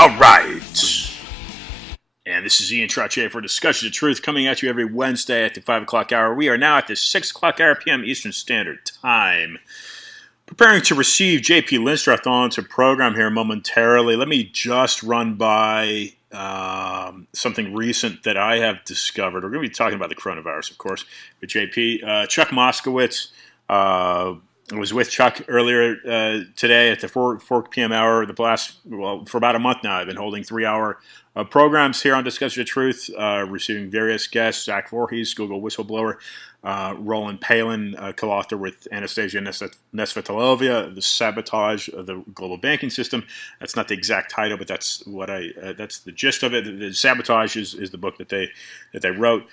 All right. And this is Ian Trottier for Discussion of Truth, coming at you every Wednesday at the 5 o'clock hour. We are now at the 6 o'clock hour p.m. Eastern Standard Time. Preparing to receive J.P. Linstroth onto program here momentarily. Let me just run by something recent that I have discovered. We're going to be talking about the coronavirus, of course, with J.P. Chuck Moskowitz was with Chuck earlier today at the 4 p.m. hour. For about a month now, I've been holding 3-hour programs here on Discussion of Truth, receiving various guests: Zach Voorhees, Google whistleblower, Roland Palin, co-author with Anastasia Nesvetalova, The Sabotage of the Global Banking System. That's not the exact title, but that's what that's the gist of it. The Sabotage is the book that they wrote.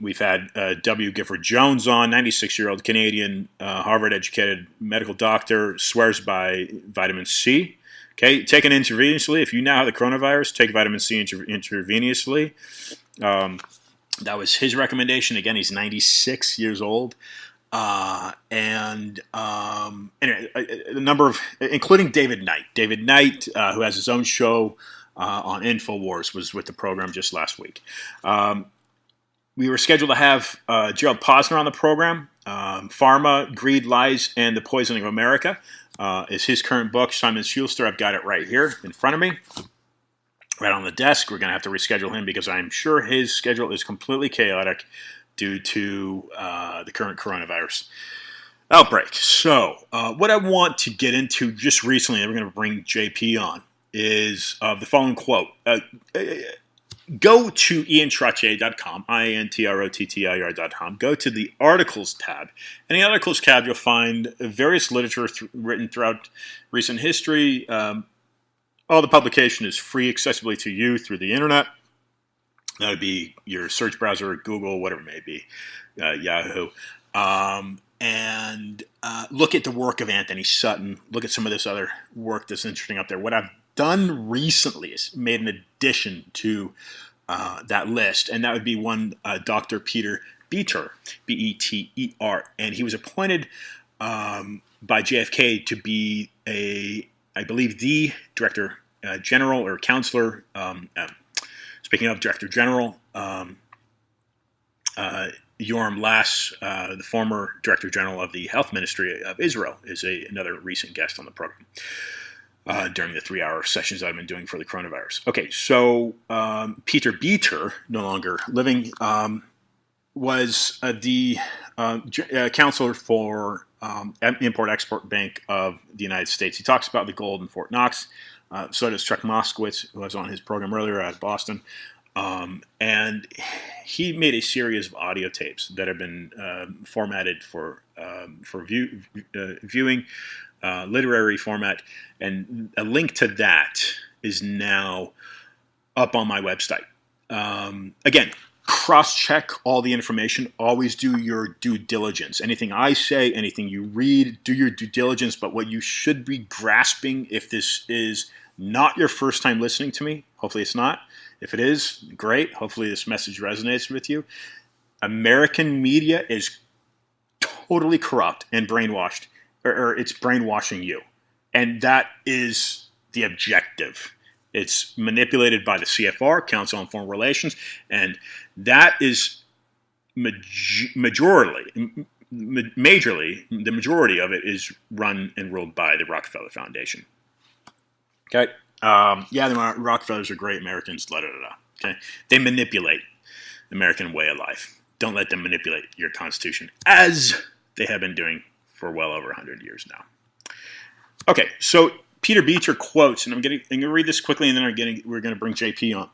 We've had W. Gifford Jones on, 96-year-old Canadian, Harvard-educated medical doctor, swears by vitamin C. Okay, taken intravenously. If you now have the coronavirus, take vitamin C intravenously. That was his recommendation. Again, he's 96 years old. Anyway, a number of, including David Knight. David Knight, who has his own show on InfoWars, was with the program just last week. We were scheduled to have Gerald Posner on the program. Pharma, Greed, Lies, and the Poisoning of America is his current book. Simon Schuster, I've got it right here in front of me, right on the desk. We're going to have to reschedule him because I'm sure his schedule is completely chaotic due to the current coronavirus outbreak. So what I want to get into just recently, and we're going to bring JP on, is the following quote. Go to iantrottier.com, IANTROTTIER.com. Go to the Articles tab. In the Articles tab, you'll find various literature written throughout recent history. All the publication is free, accessibly to you through the internet. That would be your search browser, Google, whatever it may be, Yahoo. And look at the work of Anthony Sutton. Look at some of this other work that's interesting up there. What I've done recently is made an addition to that list, and that would be one Dr. Peter Beter, Beter, and he was appointed by JFK to be I believe, the Director General or Counselor. Speaking of Director General, Yoram Lass, the former Director General of the Health Ministry of Israel, is another recent guest on the program during the 3-hour sessions I've been doing for the coronavirus. Okay, so Peter Beter, no longer living, was the counselor for Import-Export Bank of the United States. He talks about the gold in Fort Knox. So does Chuck Moskowitz, who was on his program earlier out of Boston. And he made a series of audio tapes that have been formatted for viewing, literary format, and a link to that is now up on my website. Again, cross-check all the information. Always do your due diligence. Anything I say, anything you read, do your due diligence. But what you should be grasping, if this is not your first time listening to me, hopefully it's not. If it is, great. Hopefully this message resonates with you. American media is totally corrupt and brainwashed, or it's brainwashing you. And that is the objective. It's manipulated by the CFR, Council on Foreign Relations, and that is majorly, the majority of it is run and ruled by the Rockefeller Foundation. Okay? The Rockefellers are great Americans, Okay? They manipulate the American way of life. Don't let them manipulate your Constitution, as they have been doing for well over 100 years now. Okay, so Peter Beter quotes, and I'm going to read this quickly, and then we're going to bring JP on.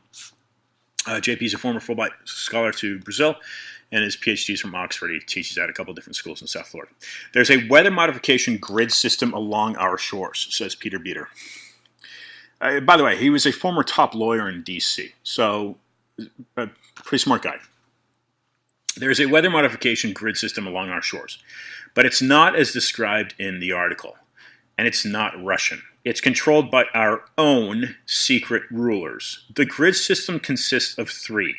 JP is a former Fulbright scholar to Brazil, and his PhD is from Oxford. He teaches at a couple of different schools in South Florida. There's a weather modification grid system along our shores, says Peter Beater. By the way, he was a former top lawyer in D.C., so a pretty smart guy. There's a weather modification grid system along our shores, but it's not as described in the article, and it's not Russian. It's controlled by our own secret rulers. The grid system consists of 3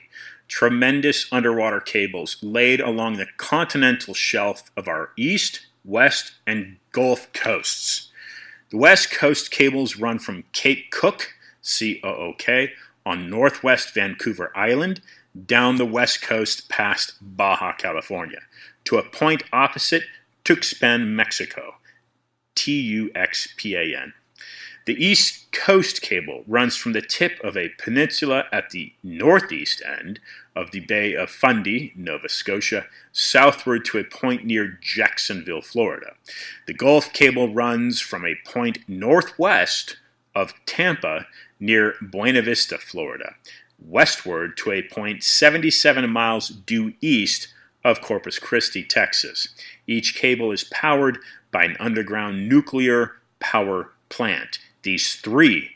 tremendous underwater cables laid along the continental shelf of our east, west, and Gulf coasts. The west coast cables run from Cape Cook, C-O-O-K, on northwest Vancouver Island, down the west coast past Baja California, to a point opposite Tuxpan, Mexico, Tuxpan. The East Coast Cable runs from the tip of a peninsula at the northeast end of the Bay of Fundy, Nova Scotia, southward to a point near Jacksonville, Florida. The Gulf Cable runs from a point northwest of Tampa near Buena Vista, Florida, westward to a point 77 miles due east of Corpus Christi, Texas. Each cable is powered by an underground nuclear power plant. These 3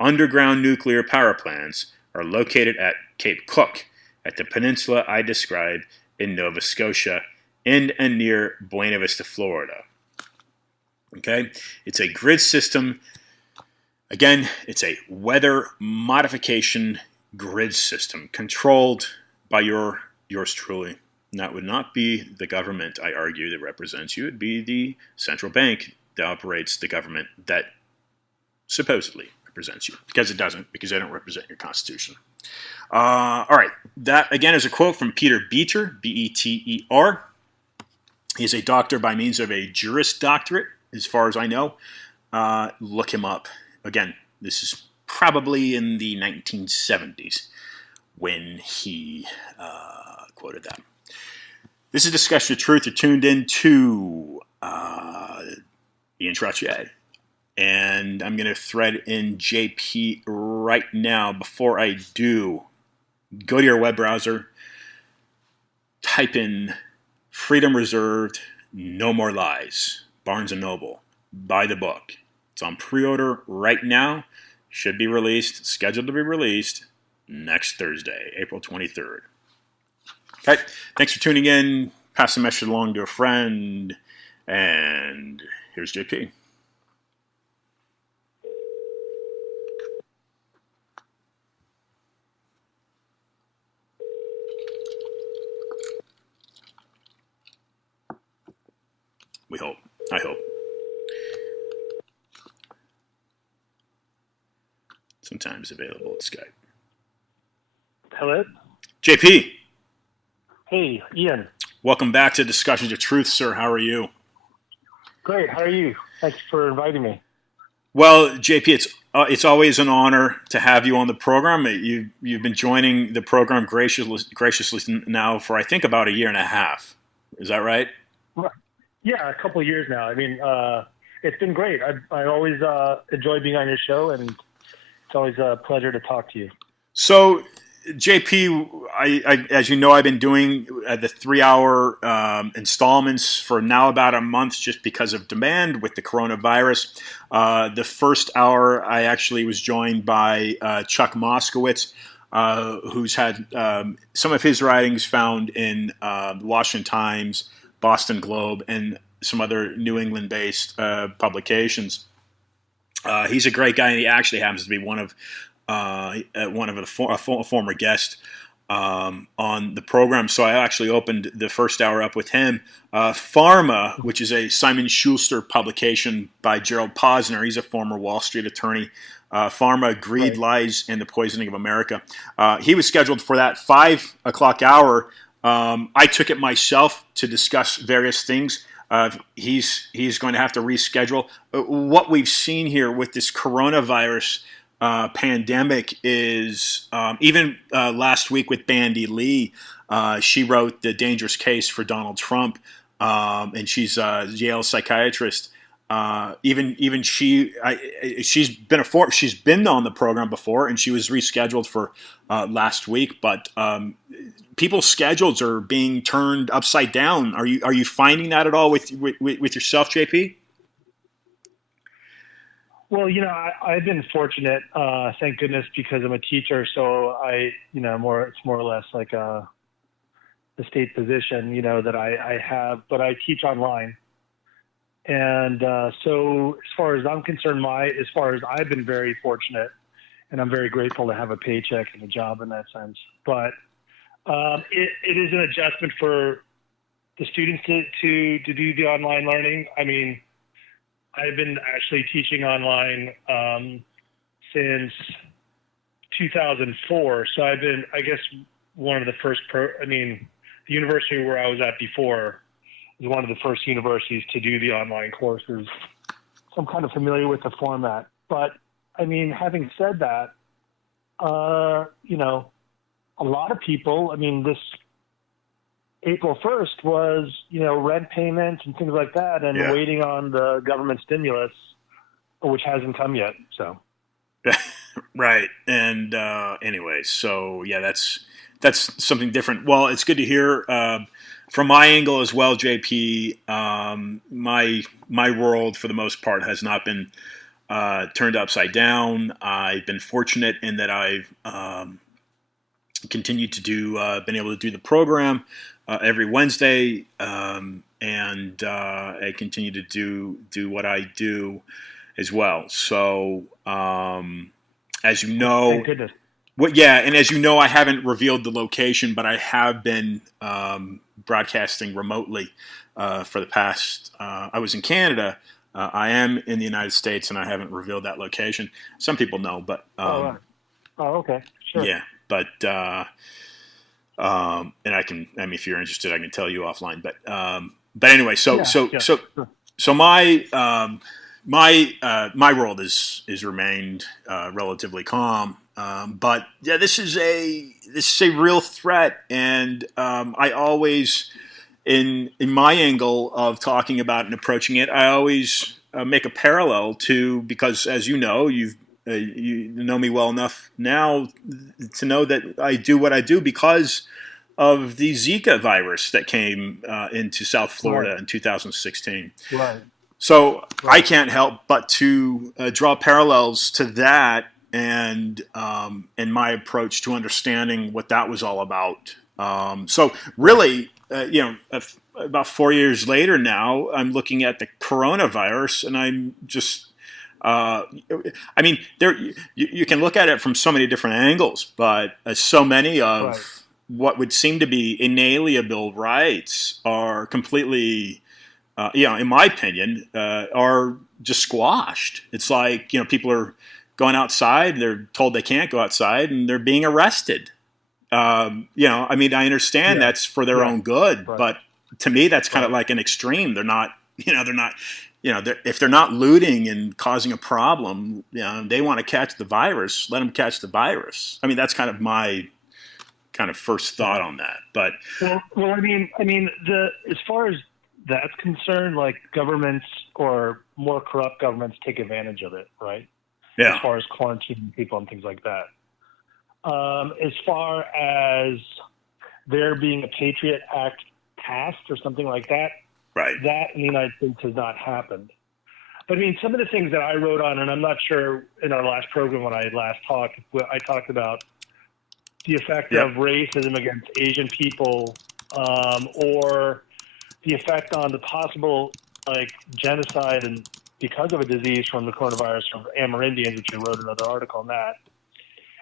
underground nuclear power plants are located at Cape Cook, at the peninsula I described in Nova Scotia, in and near Buena Vista, Florida. Okay? It's a grid system. Again, it's a weather modification grid system controlled by yours truly. And that would not be the government, I argue, that represents you. It would be the central bank that operates the government that supposedly represents you, because it doesn't, because they don't represent your Constitution. All right, that again is a quote from Peter Beater, B-E-T-E-R. He is a doctor by means of a Juris Doctorate, as far as I know. Look him up. Again, this is probably in the 1970s when he quoted that. This is Discussion of Truth. You're tuned into Ian Trottier. And I'm going to thread in JP right now. Before I do, go to your web browser, type in Freedom Reserved, No More Lies, Barnes & Noble. Buy the book. It's on pre-order right now. Should be released, scheduled to be released next Thursday, April 23rd. Okay, thanks for tuning in. Pass the message along to a friend. And here's JP. We hope. I hope. Sometimes available at Skype. Hello? JP. Hey, Ian. Welcome back to Discussions of Truth, sir. How are you? Great. How are you? Thanks for inviting me. Well, JP, it's always an honor to have you on the program. You've been joining the program graciously now for, I think, about a year and a half. Is that right? Yeah, a couple of years now. I mean, it's been great. I always enjoy being on your show, and it's always a pleasure to talk to you. So, JP, I as you know, I've been doing the 3-hour installments for now about a month just because of demand with the coronavirus. The first hour, I actually was joined by Chuck Moskowitz, who's had some of his writings found in the Washington Times, Boston Globe, and some other New England-based publications. He's a great guy, and he actually happens to be one of a former guest on the program. So I actually opened the first hour up with him. Pharma, which is a Simon Schuster publication by Gerald Posner. He's a former Wall Street attorney. Pharma, Greed, right. Lies, and the Poisoning of America. He was scheduled for that 5 o'clock hour. I took it myself to discuss various things. He's going to have to reschedule. What we've seen here with this coronavirus pandemic is even last week with Bandy Lee, she wrote The Dangerous Case for Donald Trump, and she's a Yale psychiatrist. Even she's been on the program before, and she was rescheduled for last week. But people's schedules are being turned upside down. Are you finding that at all with yourself, JP? Well, I've been fortunate, thank goodness, because I'm a teacher. So it's more or less like the state position, that I have, but I teach online. And so as far as I'm concerned, as far as I've been very fortunate, and I'm very grateful to have a paycheck and a job in that sense. But it is an adjustment for the students to do the online learning. I mean, I've been actually teaching online since 2004. So I've been, I guess, one of the first the university where I was at before is one of the first universities to do the online courses. So I'm kind of familiar with the format. But, having said that, a lot of people, this April 1st was, rent payments and things like that, and waiting on the government stimulus, which hasn't come yet. So, right. And anyway, so yeah, that's something different. Well, it's good to hear from my angle as well, JP. My world, for the most part, has not been turned upside down. I've been fortunate in that I've continued to been able to do the program every Wednesday, and I continue to do what I do as well. So, as you know, thank goodness. And as you know, I haven't revealed the location, but I have been broadcasting remotely for the past. I was in Canada. I am in the United States, and I haven't revealed that location. Some people know, but right. Okay, sure. Yeah, but and I can. if you're interested, I can tell you offline. But anyway, so my my world is remained relatively calm. But yeah, this is a real threat, and I always, in my angle of talking about and approaching it, I always make a parallel to, because as you know, you know me well enough now to know that I do what I do because of the Zika virus that came into South Florida in 2016. Right. So I can't help but to draw parallels to that and my approach to understanding what that was all about. So really, about 4 years later now, I'm looking at the coronavirus, and I'm just, there you can look at it from so many different angles, but so many of what would seem to be inalienable rights are completely, in my opinion, are just squashed. It's like, people are going outside, they're told they can't go outside, and they're being arrested. I understand that's for their own good, but to me, that's kind of like an extreme. They're not, if they're not looting and causing a problem, they want to catch the virus, let them catch the virus. That's kind of my first thought on that. But as far as that's concerned, like governments or more corrupt governments take advantage of it, right? Yeah. As far as quarantining people and things like that. As far as there being a Patriot Act passed or something like that, right? That in the United States has not happened. But some of the things that I wrote on, and I'm not sure in our last program when I last talked, I talked about the effect of racism against Asian people, or the effect on the possible genocide and because of a disease from the coronavirus from Amerindians, which I wrote another article on that.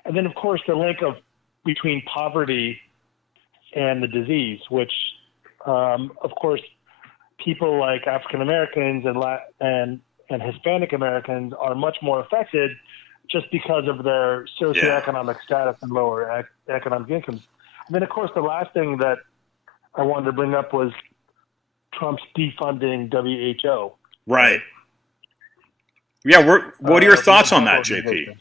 And then, of course, the link between poverty and the disease, which, of course, people like African Americans and Hispanic Americans are much more affected just because of their socioeconomic status and lower economic incomes. And then, of course, the last thing that I wanted to bring up was Trump's defunding WHO. Right. Yeah. What are your thoughts on that, JP?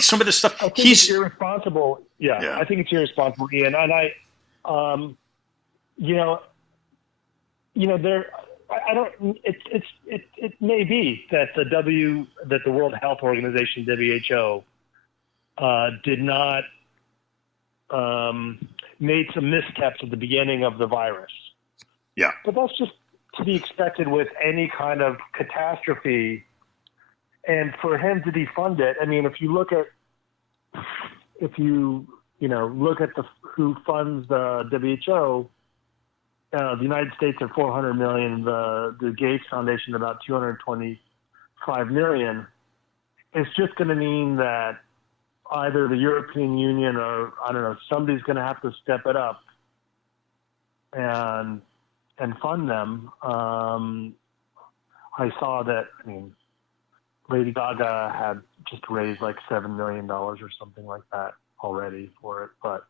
Some of the stuff it's irresponsible. Yeah, I think it's irresponsible, Ian. And I don't. It may be that the World Health Organization (WHO) did not made some missteps at the beginning of the virus. Yeah. But that's just to be expected with any kind of catastrophe. And for him to defund it, I mean, if you look at who funds the WHO, the United States at $400 million, the Gates Foundation about $225 million. It's just going to mean that either the European Union or, I don't know, somebody's going to have to step it up and fund them. I saw that, I mean, Lady Gaga had just raised like $7 million or something like that already for it. But,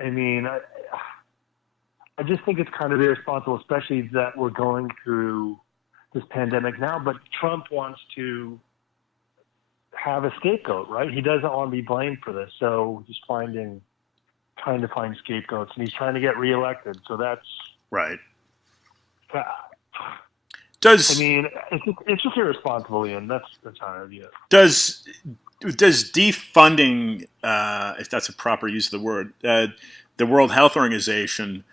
I mean, I just think it's kind of irresponsible, especially that we're going through this pandemic now. But Trump wants to have a scapegoat, right? He doesn't want to be blamed for this. So he's trying to find scapegoats, and he's trying to get reelected. So that's right. I mean, it's just irresponsible, Ian. That's how I view it. Does defunding, if that's a proper use of the word, the World Health Organization,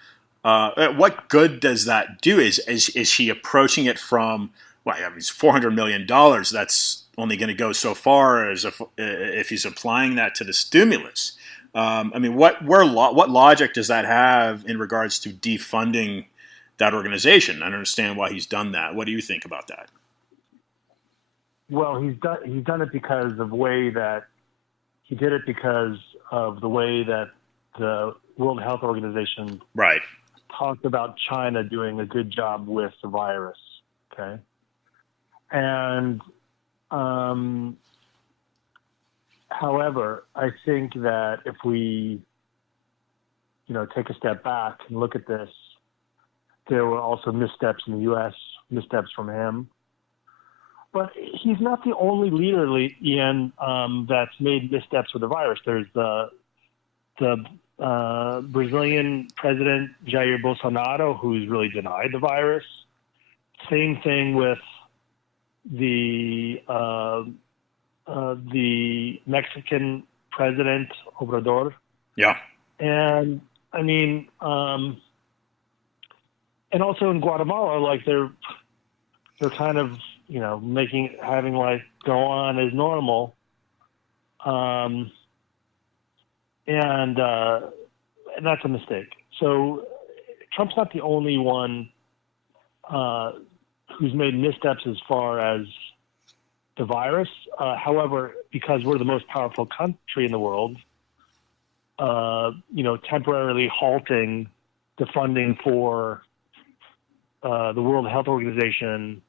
what good does that do? Is he approaching it from? Well, I mean, it's $400 million. That's only going to go so far as if he's applying that to the stimulus. I mean, what logic does that have in regards to defunding that organization? I don't understand why he's done that. What do you think about that? Well, he's done it because of the way that the World Health Organization talked about China doing a good job with the virus. Okay, and however, I think that if we, take a step back and look at this, there were also missteps in the U.S., missteps from him. But he's not the only leader, Ian, that's made missteps with the virus. There's the Brazilian president, Jair Bolsonaro, who's really denied the virus. Same thing with the Mexican president, Obrador. Yeah. And, I mean, and also in Guatemala, like they're kind of, having life go on as normal. And that's a mistake. So Trump's not the only one who's made missteps as far as the virus. However, because we're the most powerful country in the world, temporarily halting the funding for the World Health Organization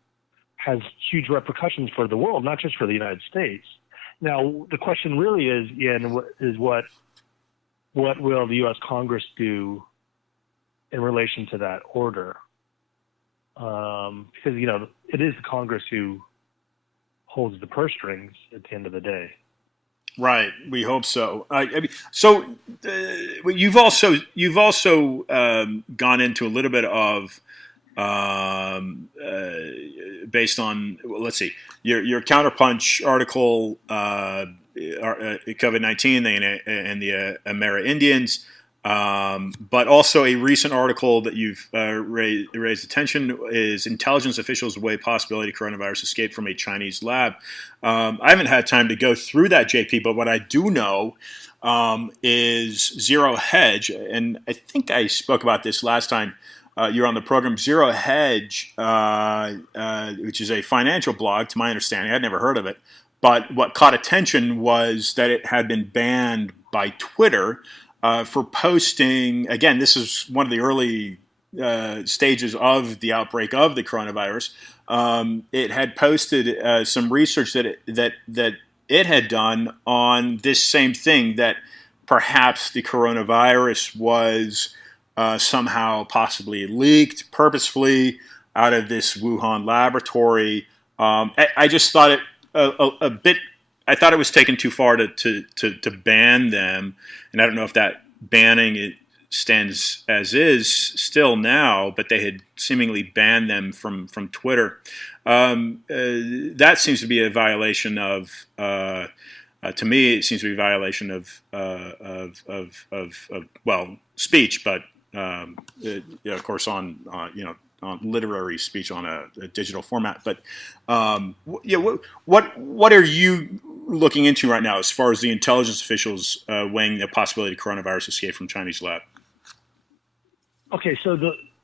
has huge repercussions for the world, not just for the United States. Now, the question really is, Ian, is what will the U.S. Congress do in relation to that order? Because, it is the Congress who holds the purse strings at the end of the day. Right. We hope so. You've also gone into a little bit of based on, let's see, your Counterpunch article, COVID-19 and the Amerindians, but also a recent article that you've raised attention is intelligence officials weigh possibility coronavirus escaped from a Chinese lab. I haven't had time to go through that, JP, but what I do know is Zero Hedge, and I think I spoke about this last time you're on the program. Zero Hedge, which is a financial blog, to my understanding, I'd never heard of it, but what caught attention was that it had been banned by Twitter for posting, again, this is one of the early stages of the outbreak of the coronavirus. It had posted some research that it had done on this same thing, that perhaps the coronavirus was somehow possibly leaked purposefully out of this Wuhan laboratory. I just thought it a bit. I thought it was taken too far to ban them, and I don't know if that banning stands as is still now, but they had seemingly banned them from Twitter. That seems to be a violation of. To me, it seems to be a violation of speech, but of course on literary speech on a digital format. But what are you looking into right now as far as the intelligence officials weighing the possibility of coronavirus escape from Chinese lab? Okay, so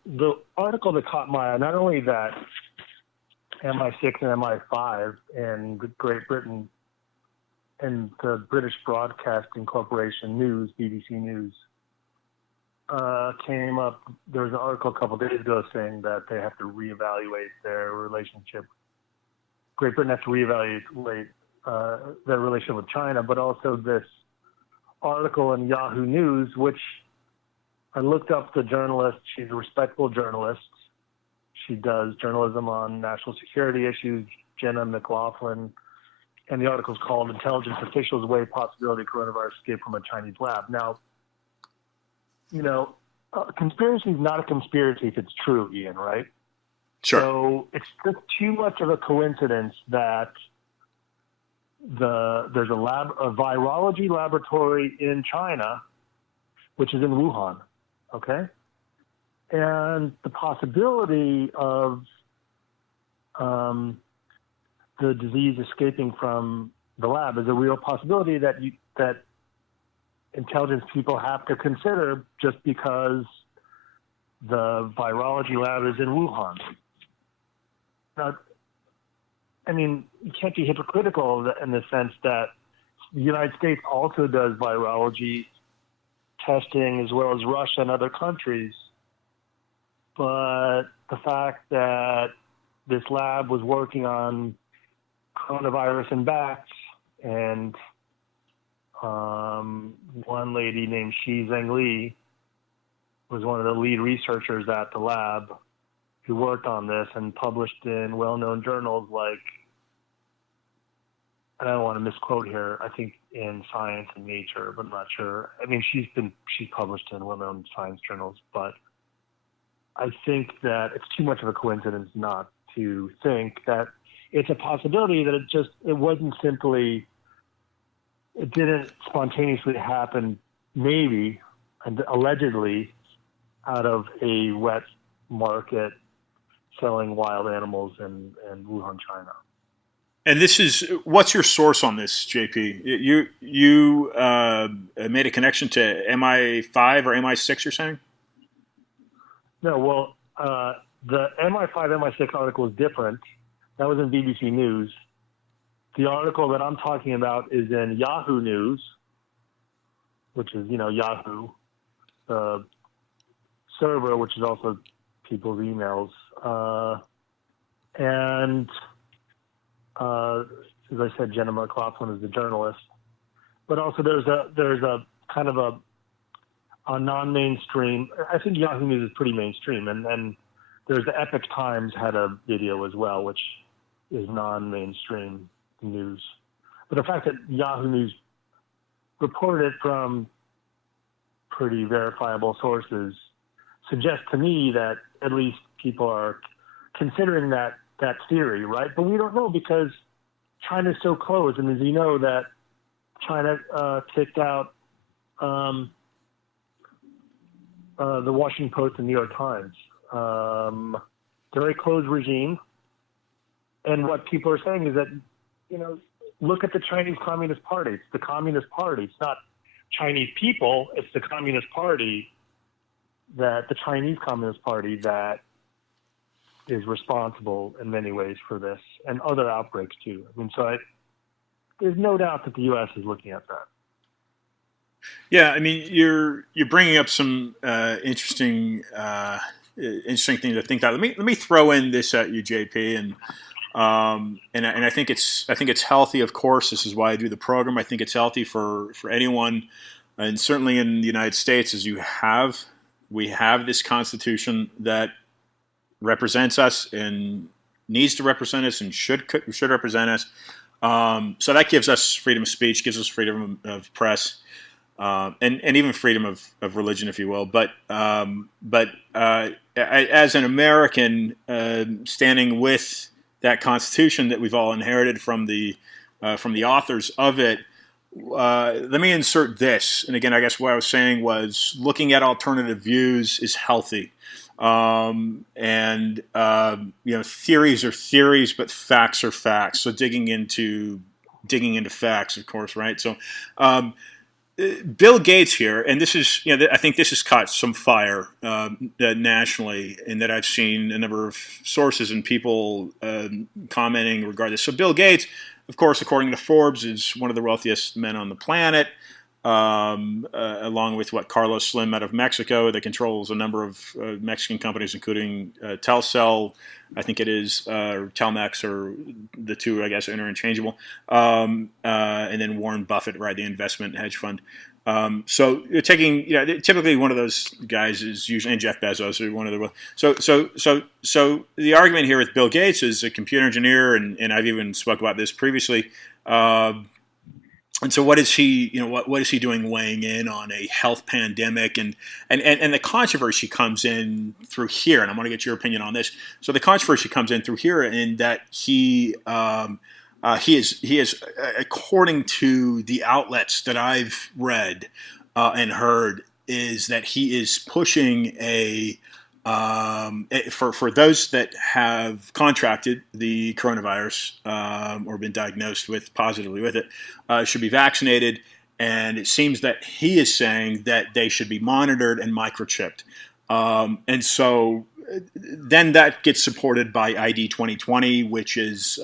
the article that caught my eye, not only that MI6 and MI5 in Great Britain and the British Broadcasting Corporation News, BBC News, came up. There was an article a couple of days ago saying that they have to reevaluate their relationship. Great Britain has to reevaluate their relationship with China, but also this article in Yahoo News, which I looked up the journalist. She's a respectable journalist. She does journalism on national security issues, Jenna McLaughlin, and the article is called "Intelligence Officials Weigh Possibility of Coronavirus Escape from a Chinese Lab." Now, conspiracy is not a conspiracy if it's true, Ian, right? Sure. So it's just too much of a coincidence that there's a virology laboratory in China, which is in Wuhan, okay? And the possibility of the disease escaping from the lab is a real possibility that intelligence people have to consider just because the virology lab is in Wuhan. Now, I mean, you can't be hypocritical in the sense that the United States also does virology testing as well as Russia and other countries. But the fact that this lab was working on coronavirus in bats, and one lady named Shi Zhengli was one of the lead researchers at the lab who worked on this and published in well-known journals like, I don't want to misquote here, I think in Science and Nature, but I'm not sure. I mean, she's published in well-known science journals, but I think that it's too much of a coincidence not to think that it's a possibility that it didn't spontaneously happen, maybe, and allegedly, out of a wet market selling wild animals in Wuhan, China. And what's your source on this, JP? You made a connection to MI5 or MI6, you're saying? No, well, the MI5, MI6 article is different. That was in BBC News. The article that I'm talking about is in Yahoo News, which is, Yahoo, the server, which is also people's emails. And as I said, Jenna McLaughlin is the journalist. But also there's a kind of a non-mainstream. I think Yahoo News is pretty mainstream, and there's the Epoch Times had a video as well, which is non-mainstream news. But the fact that Yahoo News reported it from pretty verifiable sources suggests to me that at least people are considering that theory, right? But we don't know because China's so close, and as you know, that China kicked out the Washington Post and New York Times. Very closed regime. And what people are saying is that, look at the Chinese Communist Party. It's the Communist Party. It's not Chinese people. It's the Communist Party, the Chinese Communist Party that is responsible in many ways for this and other outbreaks too. I mean, there's no doubt that the U.S. is looking at that. Yeah, I mean, you're bringing up some interesting things to think about. Let me throw in this at you, JP, and I think it's healthy. Of course, this is why I do the program. I think it's healthy for anyone, and certainly in the United States, as we have this Constitution that represents us and needs to represent us and should represent us. So that gives us freedom of speech, gives us freedom of press. and even freedom of religion, if you will. But as an American, standing with that Constitution that we've all inherited from the authors of it, let me insert this. And again, I guess what I was saying was looking at alternative views is healthy. Theories are theories, but facts are facts. So digging into facts, of course, right? So Bill Gates here, and this is, I think this has caught some fire nationally, in that I've seen a number of sources and people commenting regarding this. So Bill Gates, of course, according to Forbes, is one of the wealthiest men on the planet, along with Carlos Slim out of Mexico, that controls a number of Mexican companies, including Telcel, I think it is, or Telmex, or the two, I guess, are interchangeable. And then Warren Buffett, right, the investment hedge fund. So you're taking, typically one of those guys is usually, and Jeff Bezos, or one of the. So the argument here with Bill Gates is a computer engineer, and I've even spoke about this previously. And so what is he, what is he doing weighing in on a health pandemic? And the controversy comes in through here, and I want to get your opinion on this. So the controversy comes in through here in that he is, according to the outlets that I've read and heard, is that he is pushing for those that have contracted the coronavirus or been diagnosed positively with it, should be vaccinated. And it seems that he is saying that they should be monitored and microchipped. And so then that gets supported by ID 2020, which is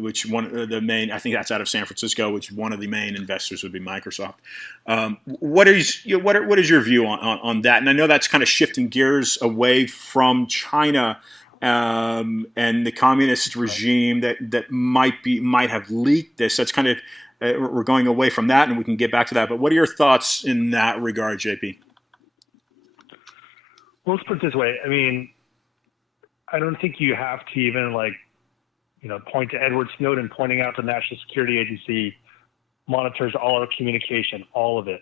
which one of the main, I think that's out of San Francisco, which one of the main investors would be Microsoft. What is your view on that? And I know that's kind of shifting gears away from China and the communist regime that might have leaked this. That's kind of we're going away from that, and we can get back to that. But what are your thoughts in that regard, JP? Well, let's put it this way. I mean, I don't think you have to even point to Edward Snowden pointing out the National Security Agency monitors all our communication, all of it.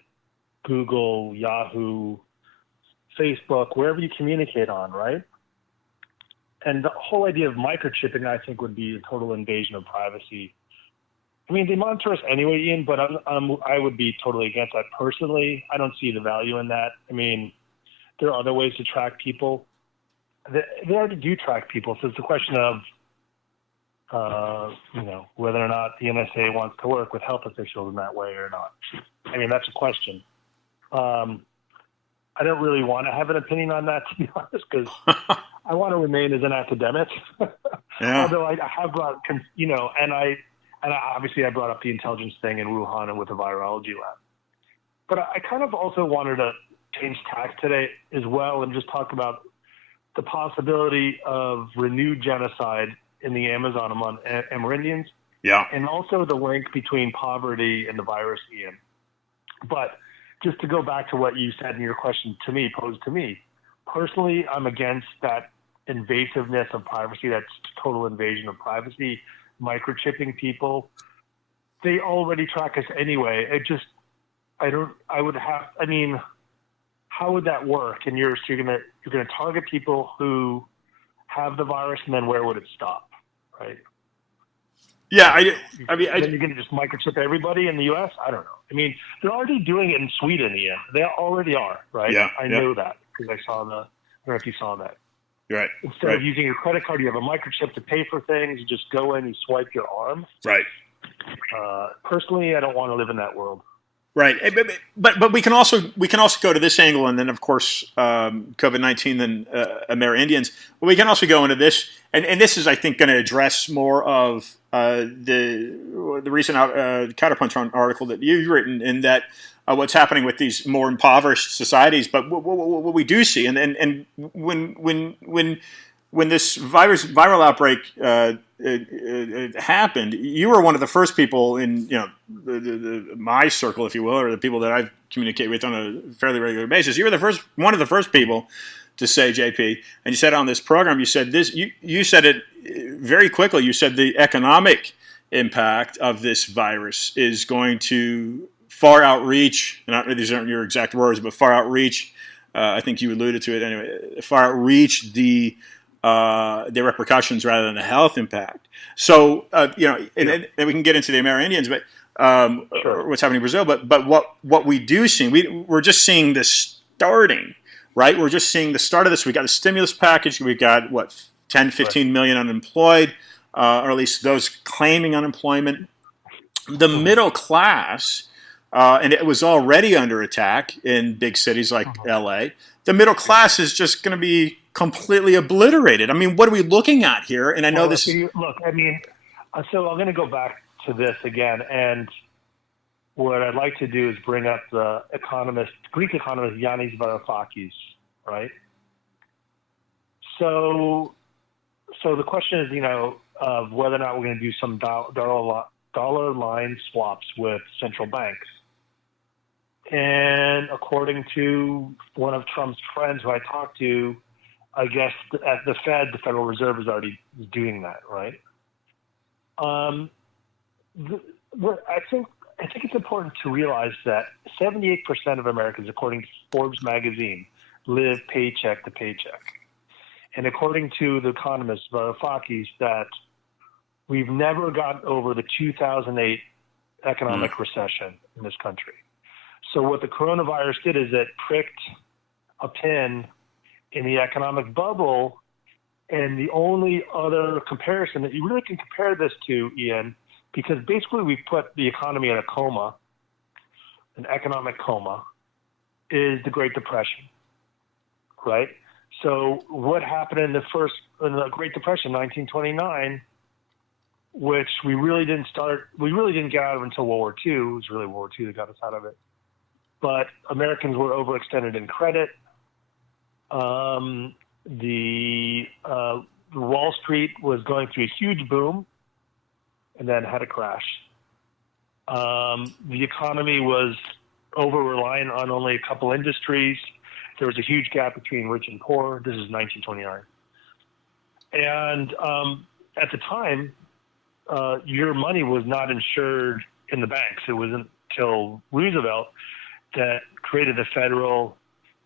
Google, Yahoo, Facebook, wherever you communicate on, right? And the whole idea of microchipping, I think, would be a total invasion of privacy. I mean, they monitor us anyway, Ian, but I would be totally against that personally. I don't see the value in that. I mean, there are other ways to track people. They already do track people, so it's a question of whether or not the NSA wants to work with health officials in that way or not. I mean, that's a question. I don't really want to have an opinion on that, to be honest, because I want to remain as an academic. Yeah. Although I have brought, obviously I brought up the intelligence thing in Wuhan and with the virology lab. But I kind of also wanted to change tack today as well and just talk about the possibility of renewed genocide in the Amazon among Amerindians. Yeah. And also the link between poverty and the virus, Ian. But just to go back to what you said in your question to me, posed to me, personally, I'm against that invasiveness of privacy, that's total invasion of privacy, microchipping people. They already track us anyway. How would that work? And you're gonna target people who have the virus, and then where would it stop, right? Yeah, then you're going to just microchip everybody in the U.S.? I don't know. I mean, they're already doing it in Sweden, Ian. They already are, right? Yeah, I know that because I saw I don't know if you saw that. Right. Instead of using your credit card, you have a microchip to pay for things. You just go in, you swipe your arm. Right. Personally, I don't want to live in that world. Right, but we can also go to this angle, and then of course COVID-19 and Amerindians. But we can also go into this, and this is, I think, going to address more of the recent Counterpunch article that you've written, in that what's happening with these more impoverished societies. But what we do see, and when this viral outbreak it happened, you were one of the first people in my circle, if you will, or the people that I communicate with on a fairly regular basis. You were one of the first people to say, JP, and you said on this program, you said this. You said it very quickly. You said the economic impact of this virus is going to far outreach, and these aren't your exact words, but far outreach. I think you alluded to it anyway. Far outreach the repercussions rather than the health impact. So and we can get into the Amerindians, but what's happening in Brazil. But what we do see, we're just seeing this starting, right? We're just seeing the start of this. We got a stimulus package. We got 10, 15 million unemployed, or at least those claiming unemployment. The middle class. And it was already under attack in big cities like LA. The middle class is just going to be completely obliterated. I mean, what are we looking at here? And I know this. Look, I mean, so I'm going to go back to this again. And what I'd like to do is bring up the Greek economist Yanis Varoufakis, right? So the question is, of whether or not we're going to do some dollar line swaps with central banks. And according to one of Trump's friends who I talked to, I guess at the Fed, the Federal Reserve is already doing that, right? I think it's important to realize that 78% of Americans, according to Forbes magazine, live paycheck to paycheck. And according to the economist Varoufakis, that we've never gotten over the 2008 economic recession in this country. So what the coronavirus did is it pricked a pin in the economic bubble, and the only other comparison that you really can compare this to, Ian, because basically we've put the economy in a coma, an economic coma, is the Great Depression, right? So what happened in the Great Depression, 1929, which we really didn't get out of until World War II. It was really World War II that got us out of it. But Americans were overextended in credit. The Wall Street was going through a huge boom and then had a crash. The economy was over-reliant on only a couple industries. There was a huge gap between rich and poor. This is 1929. And at the time, your money was not insured in the banks. It wasn't until Roosevelt that created the Federal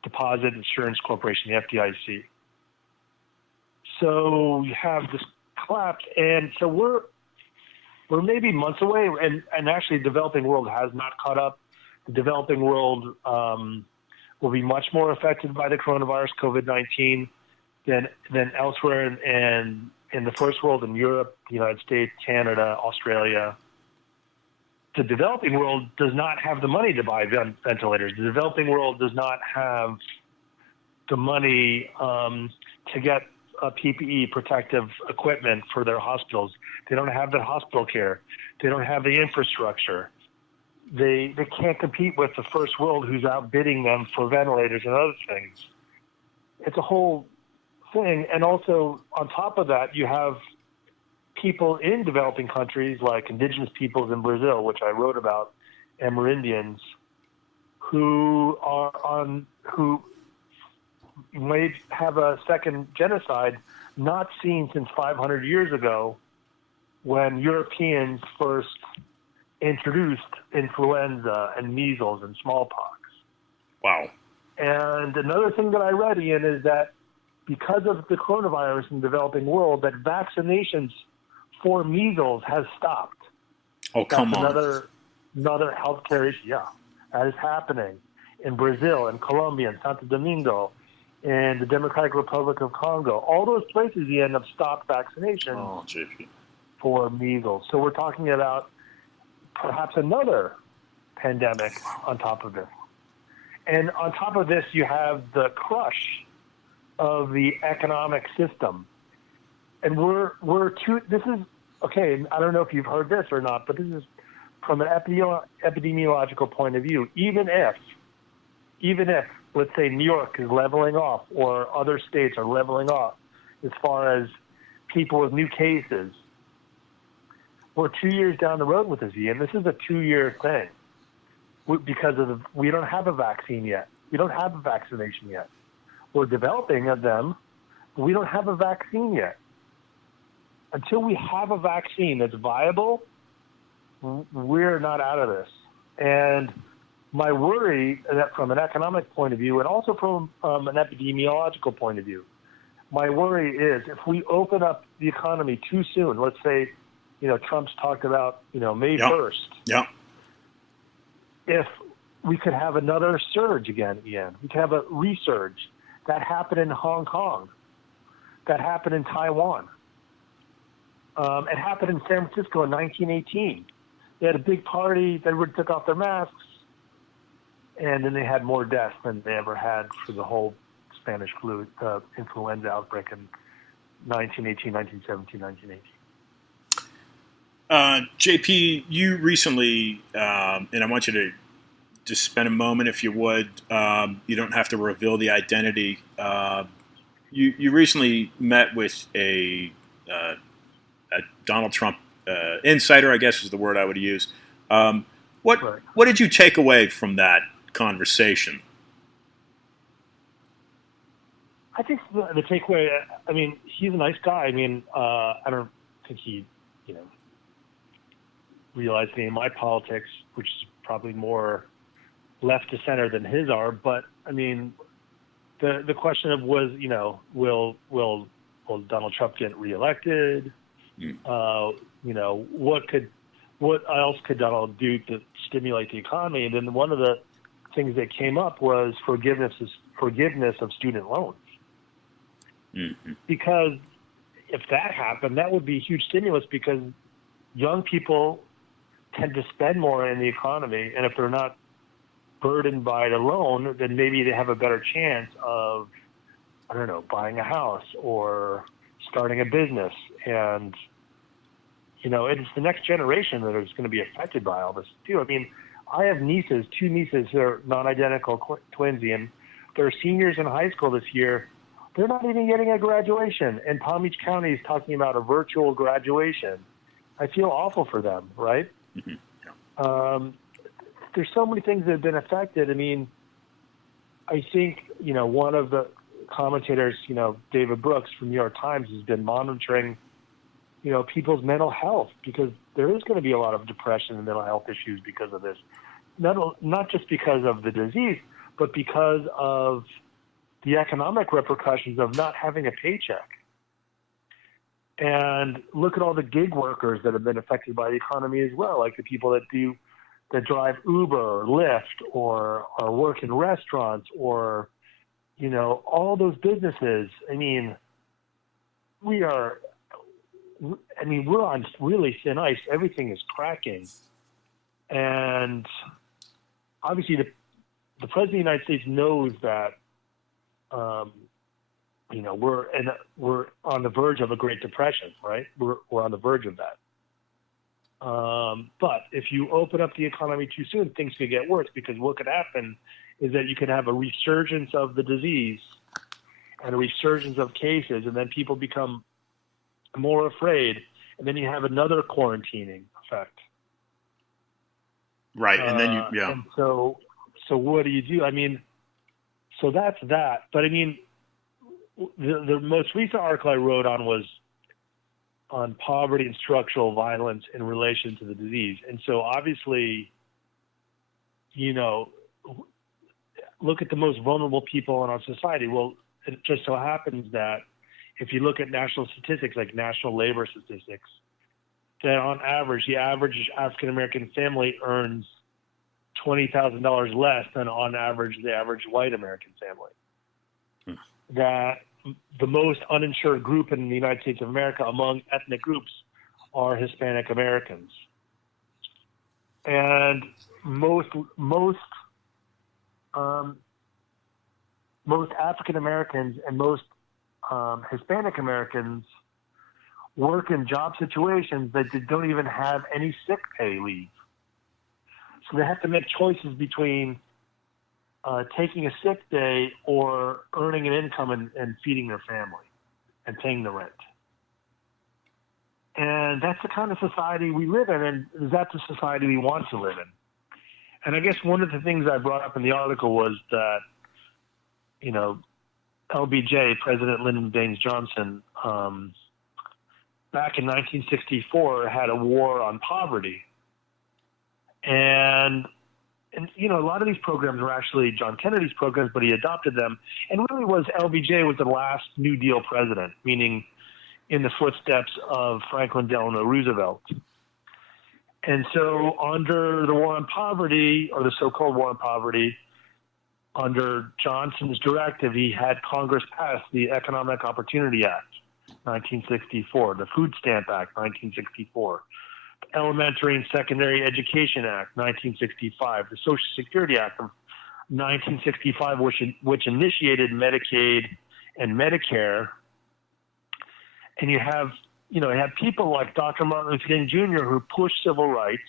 Deposit Insurance Corporation, the FDIC. So you have this collapse, and so we're maybe months away, and actually the developing world has not caught up. The developing world will be much more affected by the coronavirus, COVID-19, than elsewhere in the first world, in Europe, the United States, Canada, Australia. The developing world does not have the money to buy ventilators. The developing world does not have the money to get PPE, protective equipment for their hospitals. They don't have the hospital care. They don't have the infrastructure. They can't compete with the first world who's outbidding them for ventilators and other things. It's a whole thing. And also, on top of that, you have people in developing countries like indigenous peoples in Brazil, which I wrote about, Amerindians, who may have a second genocide not seen since 500 years ago, when Europeans first introduced influenza and measles and smallpox. Wow. And another thing that I read, Ian, is that because of the coronavirus in the developing world, that vaccinations for measles has stopped. Oh, come on. Another healthcare issue. Yeah, that is happening in Brazil and Colombia and Santo Domingo and the Democratic Republic of Congo. All those places, the end have stopped vaccinations for measles. So we're talking about perhaps another pandemic on top of this. And on top of this, you have the crush of the economic system. And this is, okay, I don't know if you've heard this or not, but this is from an epidemiological point of view. Even if, let's say, New York is leveling off or other states are leveling off as far as people with new cases, we're 2 years down the road with this, Ian. This is a 2-year thing because we don't have a vaccine yet. We don't have a vaccination yet. We're developing them, but we don't have a vaccine yet. Until we have a vaccine that's viable, we're not out of this. And my worry, that from an economic point of view and also from an epidemiological point of view, my worry is if we open up the economy too soon, let's say, Trump's talked about, May 1st. Yeah. If we could have another surge again, Ian, we could have a resurge. That happened in Hong Kong. That happened in Taiwan. It happened in San Francisco in 1918. They had a big party. Everybody took off their masks. And then they had more deaths than they ever had for the whole Spanish flu, influenza outbreak in 1918, 1917, 1918. JP, you recently, and I want you to just spend a moment, if you would. You don't have to reveal the identity. You recently met with a Donald Trump insider, I guess is the word I would use. What did you take away from that conversation? I think the takeaway, I mean, he's a nice guy. I mean, I don't think he, realized any of my politics, which is probably more left to center than his are. But I mean, the question of will Donald Trump get reelected? What else could Donald do to stimulate the economy? And then one of the things that came up was forgiveness of student loans. Mm-hmm. Because if that happened, that would be a huge stimulus because young people tend to spend more in the economy, and if they're not burdened by the loan, then maybe they have a better chance of, buying a house or starting a business. And, it's the next generation that is going to be affected by all this too. I mean, I have two nieces who are non-identical twins, and they're seniors in high school this year. They're not even getting a graduation. And Palm Beach County is talking about a virtual graduation. I feel awful for them, right? Mm-hmm. Yeah. There's so many things that have been affected. I mean, I think, one of the commentators, David Brooks from New York Times, has been monitoring, people's mental health because there is going to be a lot of depression and mental health issues because of this. Not just because of the disease, but because of the economic repercussions of not having a paycheck. And look at all the gig workers that have been affected by the economy as well, like the people that drive Uber or Lyft or work in restaurants or, all those businesses. I mean, we're on really thin ice. Everything is cracking. And obviously the President of the United States knows that, we're on the verge of a Great Depression, right? We're on the verge of that. But if you open up the economy too soon, things could get worse because what could happen is that you could have a resurgence of the disease and a resurgence of cases, and then people become more afraid, and then you have another quarantining effect. Right, and then And so what do you do? I mean, so that's that. But I mean, the most recent article I wrote on poverty and structural violence in relation to the disease. And so obviously, look at the most vulnerable people in our society. Well, it just so happens that if you look at national statistics, like national labor statistics, that on average, the average African-American family earns $20,000 less than on average the average white American family. That the most uninsured group in the United States of America among ethnic groups are Hispanic Americans. And most African Americans and most Hispanic Americans work in job situations that don't even have any sick pay leave. So they have to make choices between taking a sick day or earning an income and feeding their family and paying the rent. And that's the kind of society we live in, and that's the society we want to live in. And I guess one of the things I brought up in the article was that, LBJ, President Lyndon Baines Johnson, back in 1964 had a war on poverty. And and a lot of these programs were actually John Kennedy's programs, but he adopted them, and really LBJ was the last New Deal president, meaning in the footsteps of Franklin Delano Roosevelt. And so under the war on poverty, or the so-called war on poverty, under Johnson's directive, he had Congress pass the Economic Opportunity Act, 1964, the Food Stamp Act, 1964, the Elementary and Secondary Education Act, 1965, the Social Security Act of 1965, which initiated Medicaid and Medicare. And you have people like Dr. Martin Luther King Jr. who pushed civil rights.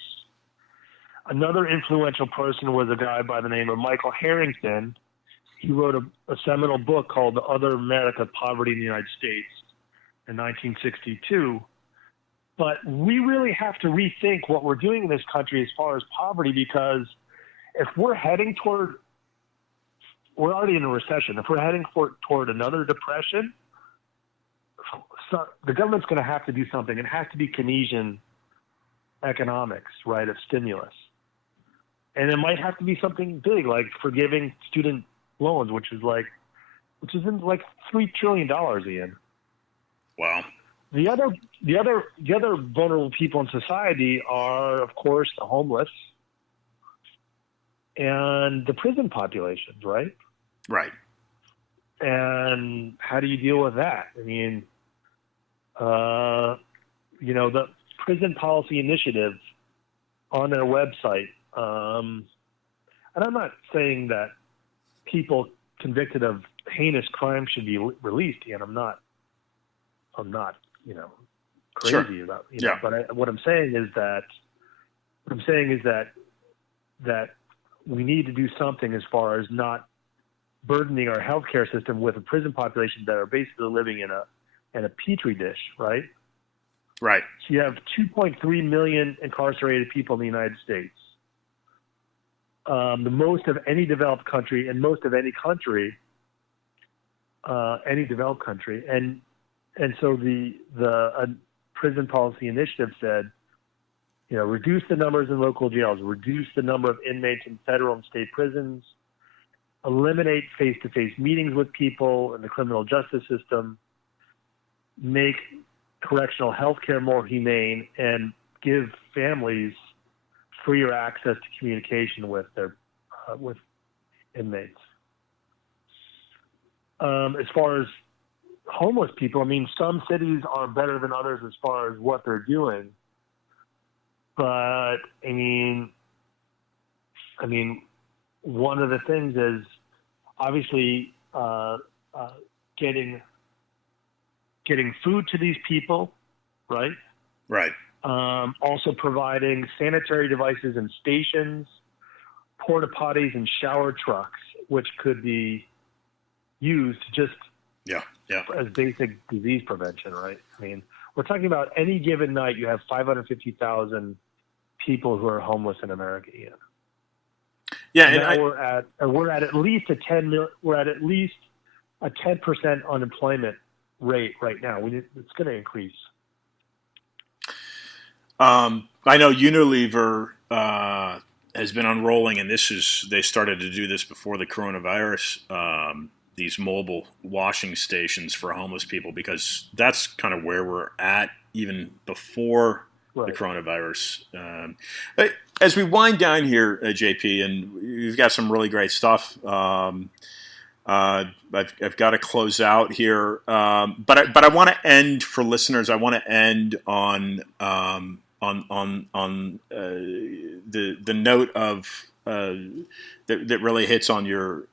Another influential person was a guy by the name of Michael Harrington. He wrote a seminal book called The Other Merit of Poverty in the United States in 1962. But we really have to rethink what we're doing in this country as far as poverty, because if we're heading we're already in a recession. If we're heading toward another depression, so the government's going to have to do something. It has to be Keynesian economics, right, of stimulus. And it might have to be something big, like forgiving student loans, which is in like $3 trillion, Ian. Wow. The other vulnerable people in society are, of course, the homeless and the prison populations, right? Right. And how do you deal with that? I mean, the Prison Policy Initiative on their website, and I'm not saying that people convicted of heinous crimes should be released, and I'm not, crazy sure. about, yeah. But what I'm saying is that we need to do something as far as not burdening our healthcare system with a prison population that are basically living in a petri dish, right? Right. So you have 2.3 million incarcerated people in the United States, the most of any developed country, and most of any developed country, and so the Prison Policy Initiative said, reduce the numbers in local jails, reduce the number of inmates in federal and state prisons, eliminate face-to-face meetings with people in the criminal justice system, make correctional health care more humane, and give families freer access to communication with their with inmates. As far as homeless people, I mean, some cities are better than others as far as what they're doing. But I mean, one of the things is obviously getting food to these people, right? Right. Also providing sanitary devices and stations, porta potties and shower trucks, which could be used just as basic disease prevention, right? I mean, we're talking about any given night you have 550,000 people who are homeless in America. Ian. Yeah, and we're at least a 10% unemployment rate right now. It's going to increase. I know Unilever has been unrolling, and they started to do this before the coronavirus. These mobile washing stations for homeless people, because that's kind of where we're at even before the coronavirus. As we wind down here, JP, and you've got some really great stuff. I've got to close out here, but I want to end for listeners. I want to end on the note of that really hits on the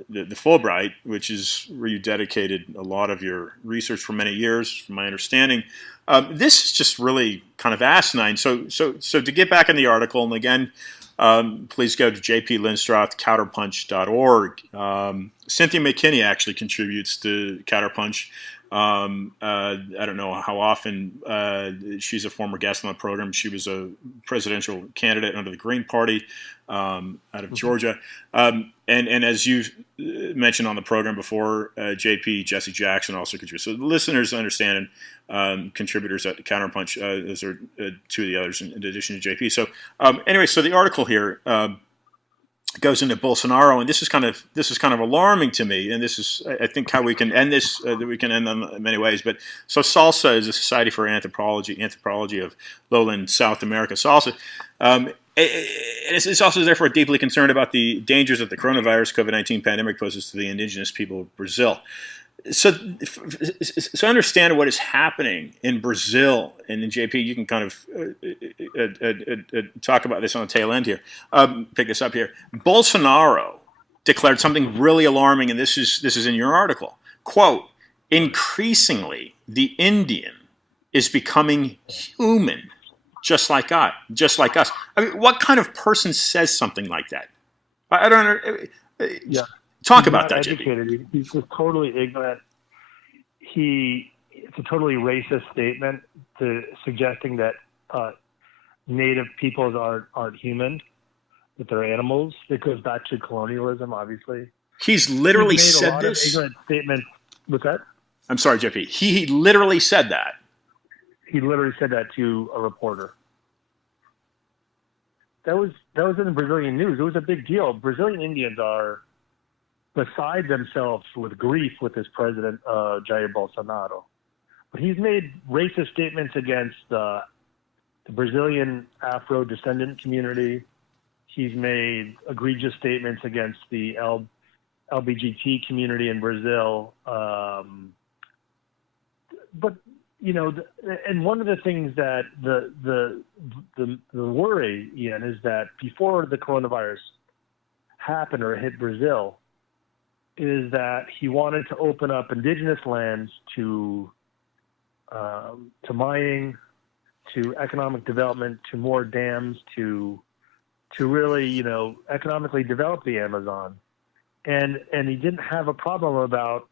Fulbright, which is where you dedicated a lot of your research for many years, from my understanding. This is just really kind of asinine. So to get back in the article, and again, please go to jplinstroth, counterpunch.org. Cynthia McKinney actually contributes to Counterpunch. I don't know how often. She's a former guest on the program. She was a presidential candidate under the Green Party out of Georgia. And as you mentioned on the program before, JP, Jesse Jackson also contributes. So the listeners understand, and contributors at Counterpunch, those are two of the others in addition to JP. So anyway, so the article here, goes into Bolsonaro, and this is kind of alarming to me. And this is, I think, how we can end this. We can end in many ways. But so SALSA is a Society for Anthropology of Lowland South America. SALSA. It's also therefore deeply concerned about the dangers that the coronavirus COVID-19 pandemic poses to the indigenous people of Brazil. So understand what is happening in Brazil, and in JP, you can kind of talk about this on the tail end here. Pick this up here. Bolsonaro declared something really alarming, and this is in your article. Quote: increasingly, the Indian is becoming human, just like us. I mean, what kind of person says something like that? I don't know. Yeah. Talk He's about not that, educated. JP. He's just totally ignorant. It's a totally racist statement suggesting that native peoples aren't human, that they're animals. It goes back to colonialism, obviously. He's literally He's made said a lot this. of ignorant statements. What's that? I'm sorry, JP. He literally said that. He literally said that to a reporter. That was in the Brazilian news. It was a big deal. Brazilian Indians are beside themselves with grief with this president, Jair Bolsonaro. But he's made racist statements against the Brazilian Afro-descendant community. He's made egregious statements against the LGBT community in Brazil. But, you know, and one of the things that the worry, Ian, is that before the coronavirus happened or hit Brazil, is that he wanted to open up indigenous lands to mining, to economic development, to more dams, to really, you know, economically develop the Amazon. And he didn't have a problem about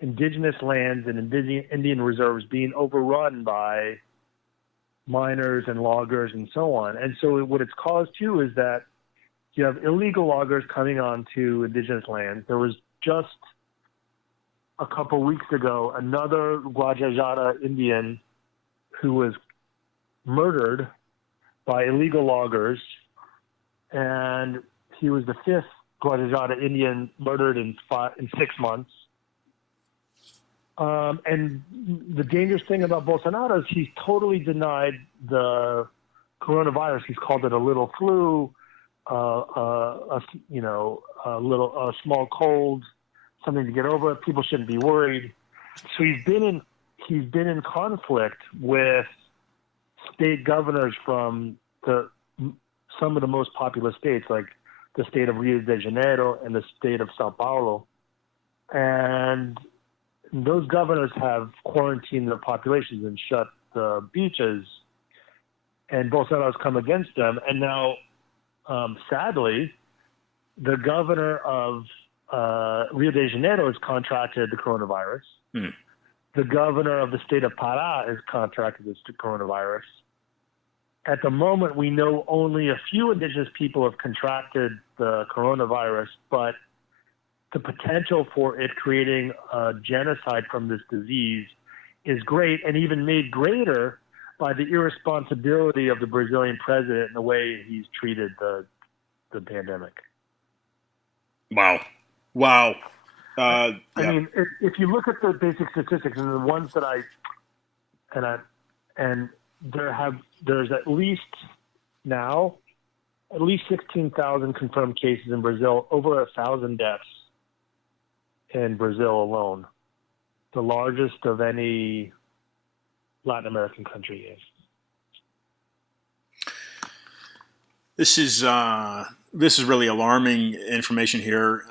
indigenous lands and Indian reserves being overrun by miners and loggers and so on. And so what it's caused too is that you have illegal loggers coming onto indigenous lands. There was just a couple weeks ago another Guajajara Indian who was murdered by illegal loggers, and he was the fifth Guajajara Indian murdered in 6 months. And the dangerous thing about Bolsonaro is he's totally denied the coronavirus. He's called it a little flu, a small cold, something to get over. People shouldn't be worried. So he's been in conflict with state governors from some of the most populous states, like the state of Rio de Janeiro and the state of Sao Paulo, and those governors have quarantined their populations and shut the beaches, and Bolsonaro's come against them. And now, sadly, the governor of Rio de Janeiro has contracted the coronavirus. The governor of the state of Pará has contracted this coronavirus. At the moment, we know only a few indigenous people have contracted the coronavirus, but the potential for it creating a genocide from this disease is great, and even made greater by the irresponsibility of the Brazilian president and the way he's treated the pandemic. Wow. I mean, if you look at the basic statistics and the ones that there's at least 16,000 confirmed cases in Brazil, over 1,000 deaths in Brazil alone, the largest of any Latin American country is. This is really alarming information here,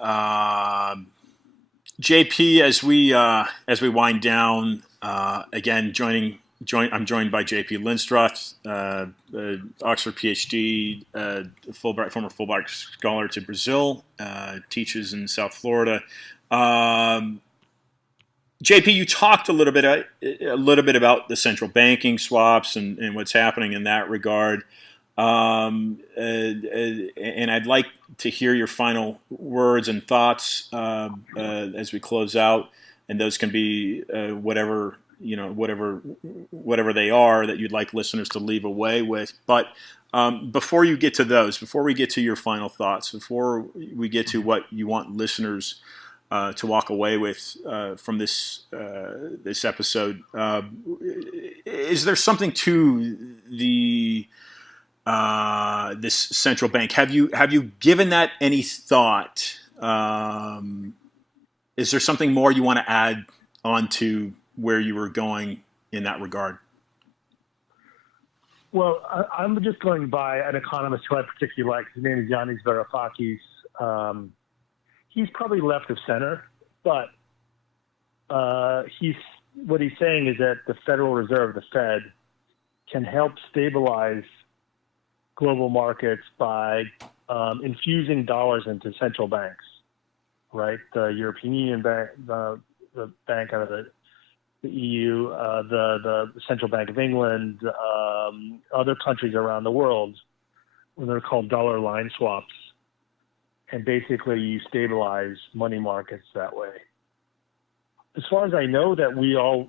JP. As we wind down, again, I'm joined by JP Linstroth, Oxford PhD, former Fulbright scholar to Brazil, teaches in South Florida. JP, you talked a little bit about the central banking swaps and what's happening in that regard. And I'd like to hear your final words and thoughts as we close out, and those can be whatever whatever they are that you'd like listeners to leave away with. But before you get to those, before we get to your final thoughts, before we get to what you want listeners to walk away with from this episode, is there something to the this central bank? Have you given that any thought? Is there something more you want to add onto where you were going in that regard? Well, I'm just going by an economist who I particularly like. His name is Yanis Varoufakis. He's probably left of center, but what he's saying is that the Federal Reserve, the Fed, can help stabilize global markets by infusing dollars into central banks, right? The European Union bank, the bank out of the EU, the Central Bank of England, other countries around the world, they're called dollar line swaps. And basically you stabilize money markets that way. As far as I know, that we are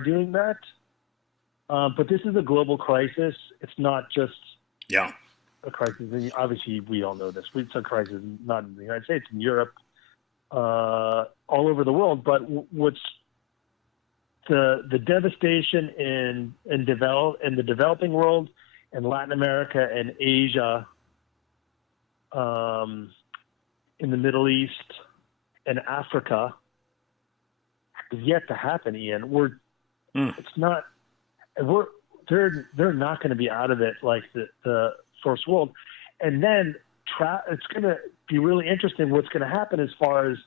doing that. But this is a global crisis. It's not just a crisis. Obviously, we all know this. It's a crisis not in the United States, in Europe, all over the world. But what's the devastation in the developing world, in Latin America and Asia, in the Middle East and Africa, is yet to happen, Ian. It's not. They're not going to be out of it like the first world, and then it's going to be really interesting what's going to happen as far as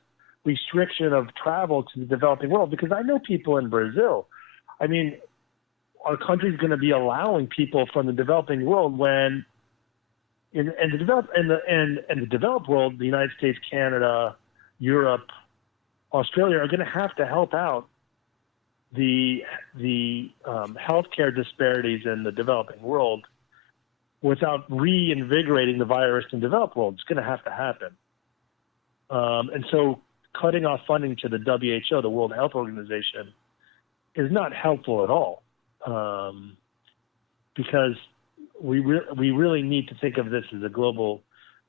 restriction of travel to the developing world. Because I know people in Brazil. I mean, our country's going to be allowing people from the developing world when in the developed world, the United States, Canada, Europe, Australia are going to have to help out the healthcare disparities in the developing world without reinvigorating the virus in the developed world. It's going to have to happen. And so cutting off funding to the WHO, the World Health Organization, is not helpful at all, because we really need to think of this as a global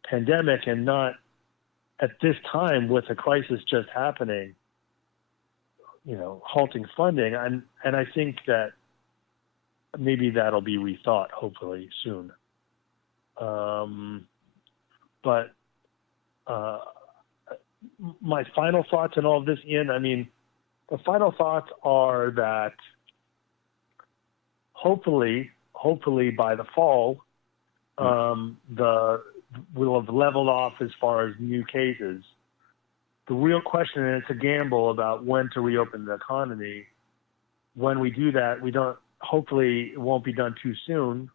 pandemic and not at this time with a crisis just happening, halting funding. And I think that maybe that'll be rethought, hopefully soon. But my final thoughts on all of this, Ian, the final thoughts are that hopefully by the fall, we'll have leveled off as far as new cases. The real question, and it's a gamble about when to reopen the economy. When we do that, hopefully it won't be done too soon.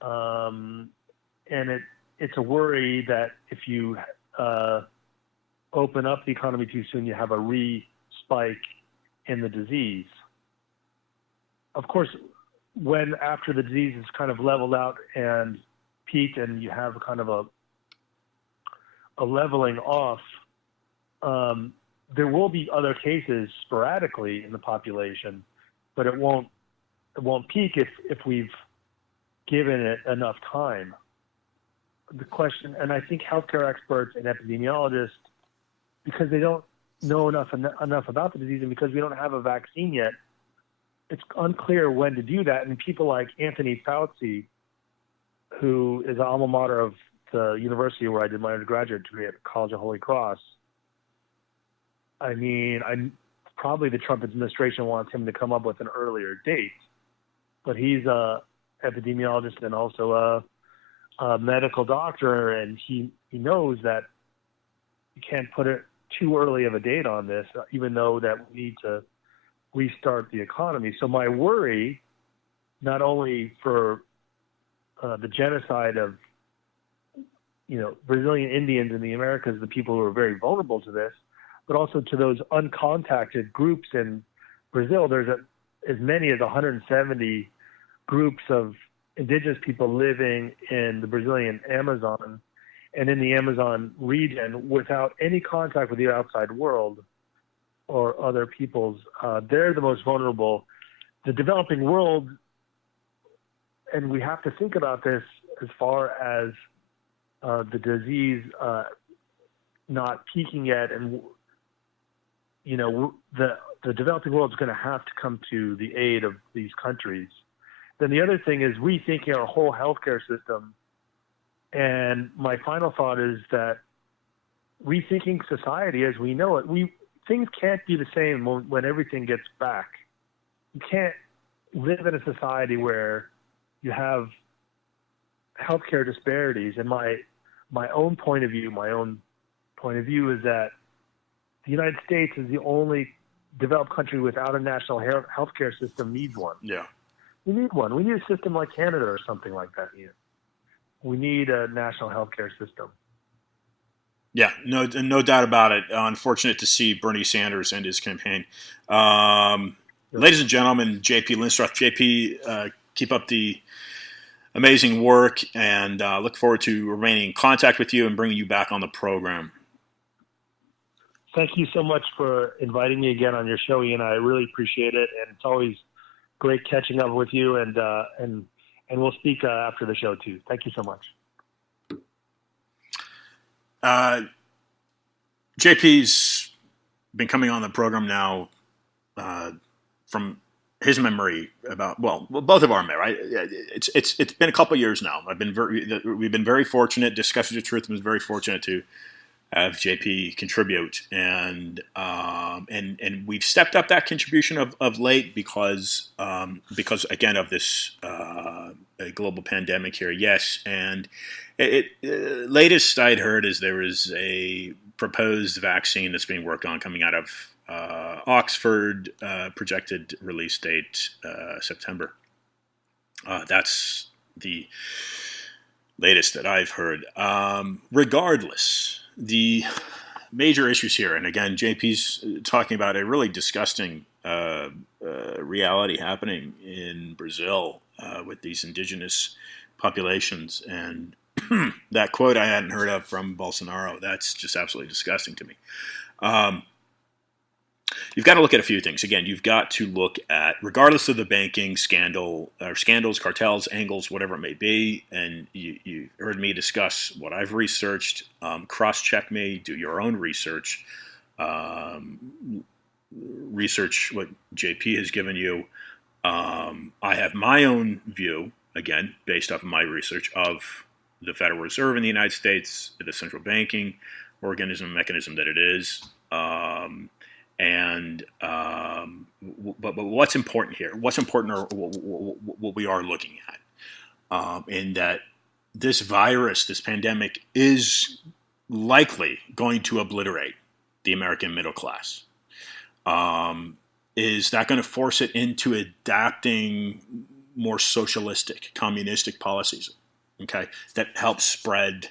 And it's a worry that if you open up the economy too soon, you have a re-spike in the disease. Of course, after the disease is kind of leveled out and peaked and you have kind of a leveling off, there will be other cases sporadically in the population, but it won't peak if we've given it enough time. The question, and I think healthcare experts and epidemiologists, because they don't know enough about the disease and because we don't have a vaccine yet, it's unclear when to do that. And people like Anthony Fauci, who is an alma mater of the university where I did my undergraduate degree at College of Holy Cross, probably the Trump administration wants him to come up with an earlier date, but he's a epidemiologist and also a medical doctor, and he knows that you can't put it too early of a date on this, even though that we need to restart the economy. So my worry, not only for the genocide of Brazilian Indians in the Americas, the people who are very vulnerable to this, but also to those uncontacted groups in Brazil. There's as many as 170 groups of indigenous people living in the Brazilian Amazon and in the Amazon region without any contact with the outside world. or other peoples, they're the most vulnerable. The developing world, and we have to think about this as far as the disease not peaking yet, and the developing world is going to have to come to the aid of these countries. Then the other thing is rethinking our whole healthcare system. And my final thought is that rethinking society as we know it, things can't be the same when everything gets back. You can't live in a society where you have healthcare disparities. And my own point of view is that the United States is the only developed country without a national healthcare system needs one. Yeah. We need one. We need a system like Canada or something like that. We need a national healthcare system. Yeah, no doubt about it. Unfortunate to see Bernie Sanders end his campaign. Ladies and gentlemen, JP Linstroth. JP, keep up the amazing work, and look forward to remaining in contact with you and bringing you back on the program. Thank you so much for inviting me again on your show, Ian. I really appreciate it, and it's always great catching up with you, and we'll speak after the show too. Thank you so much. JP's been coming on the program now from his memory about both of our memory. Right? It's been a couple of years now. We've been very fortunate. Discussions of Truth was very fortunate to have JP contribute, and we've stepped up that contribution of late because again of this global pandemic here. Yes, and latest I'd heard is there is a proposed vaccine that's being worked on coming out of Oxford, projected release date September. That's the latest that I've heard. Regardless, the major issues here, and again, JP's talking about a really disgusting reality happening in Brazil with these indigenous populations, and that quote I hadn't heard of from Bolsonaro, that's just absolutely disgusting to me. You've got to look at a few things. Again, you've got to look at, regardless of the banking scandal, or scandals, cartels, angles, whatever it may be, and you heard me discuss what I've researched, cross-check me, do your own research, research what JP has given you. I have my own view, again, based off of my research of the Federal Reserve in the United States, the central banking mechanism that it is. But what's important here? What's important are what we are looking at, in that this virus, this pandemic, is likely going to obliterate the American middle class. Is that going to force it into adapting more socialistic, communistic policies? Okay, that helps spread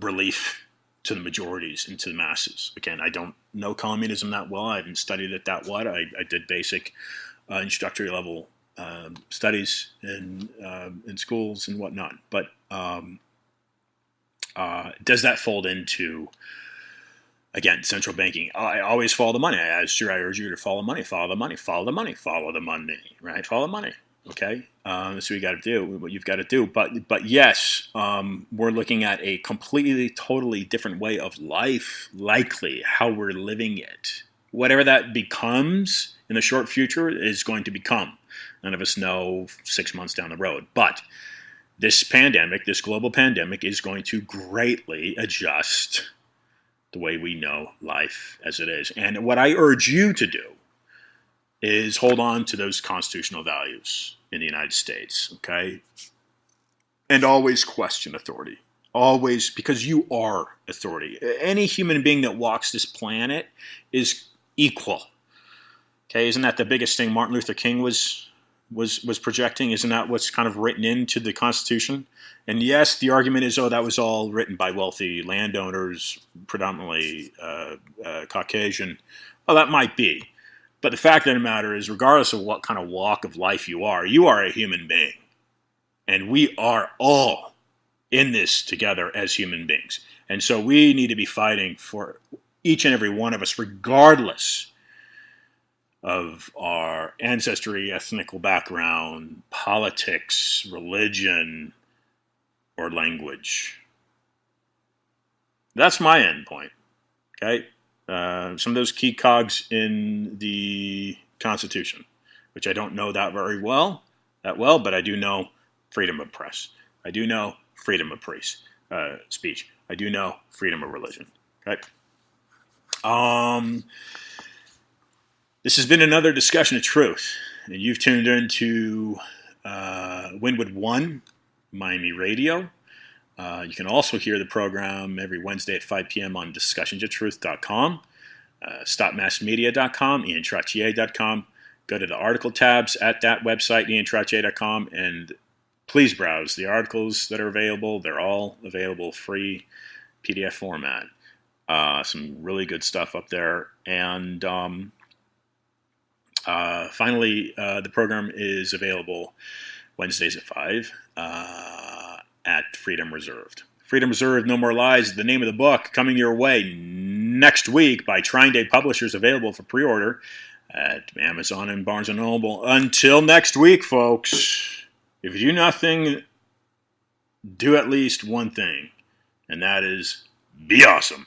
relief to the majorities and to the masses. Again, I don't know communism that well. I haven't studied it that well. I did basic introductory level studies in schools and whatnot. But does that fold into, again, central banking? I always follow the money. I urge you to follow the money, follow the money, follow the money, follow the money, right? Follow the money. Okay, that's what you got to do. What you've got to do. But yes, we're looking at a completely, totally different way of life. Likely, how we're living it, whatever that becomes in the short future, is going to become. None of us know 6 months down the road. But this pandemic, this global pandemic, is going to greatly adjust the way we know life as it is. And what I urge you to do is hold on to those constitutional values in the United States, okay? And always question authority. Always, because you are authority. Any human being that walks this planet is equal. Okay, isn't that the biggest thing Martin Luther King was projecting? Isn't that what's kind of written into the Constitution? And yes, the argument is, that was all written by wealthy landowners, predominantly Caucasian. Well, that might be. But the fact of the matter is, regardless of what kind of walk of life you are a human being. And we are all in this together as human beings. And so we need to be fighting for each and every one of us, regardless of our ancestry, ethnic background, politics, religion, or language. That's my end point. Okay? Some of those key cogs in the Constitution, which I don't know that well, but I do know freedom of press. I do know freedom of speech. I do know freedom of religion. Okay? This has been another discussion of truth, and you've tuned into Wynwood One, Miami Radio. You can also hear the program every Wednesday at 5 p.m. on discussionsoftruth.com, stopmassmedia.com, iantrottier.com. Go to the article tabs at that website, iantrottier.com, and please browse the articles that are available. They're all available free PDF format. Some really good stuff up there. And finally, the program is available Wednesdays at 5 at Freedom Reserved. Freedom Reserved, No More Lies is the name of the book, coming your way next week by Trying Day Publishers, available for pre-order at Amazon and Barnes & Noble. Until next week, folks, if you do nothing, do at least one thing, and that is be awesome.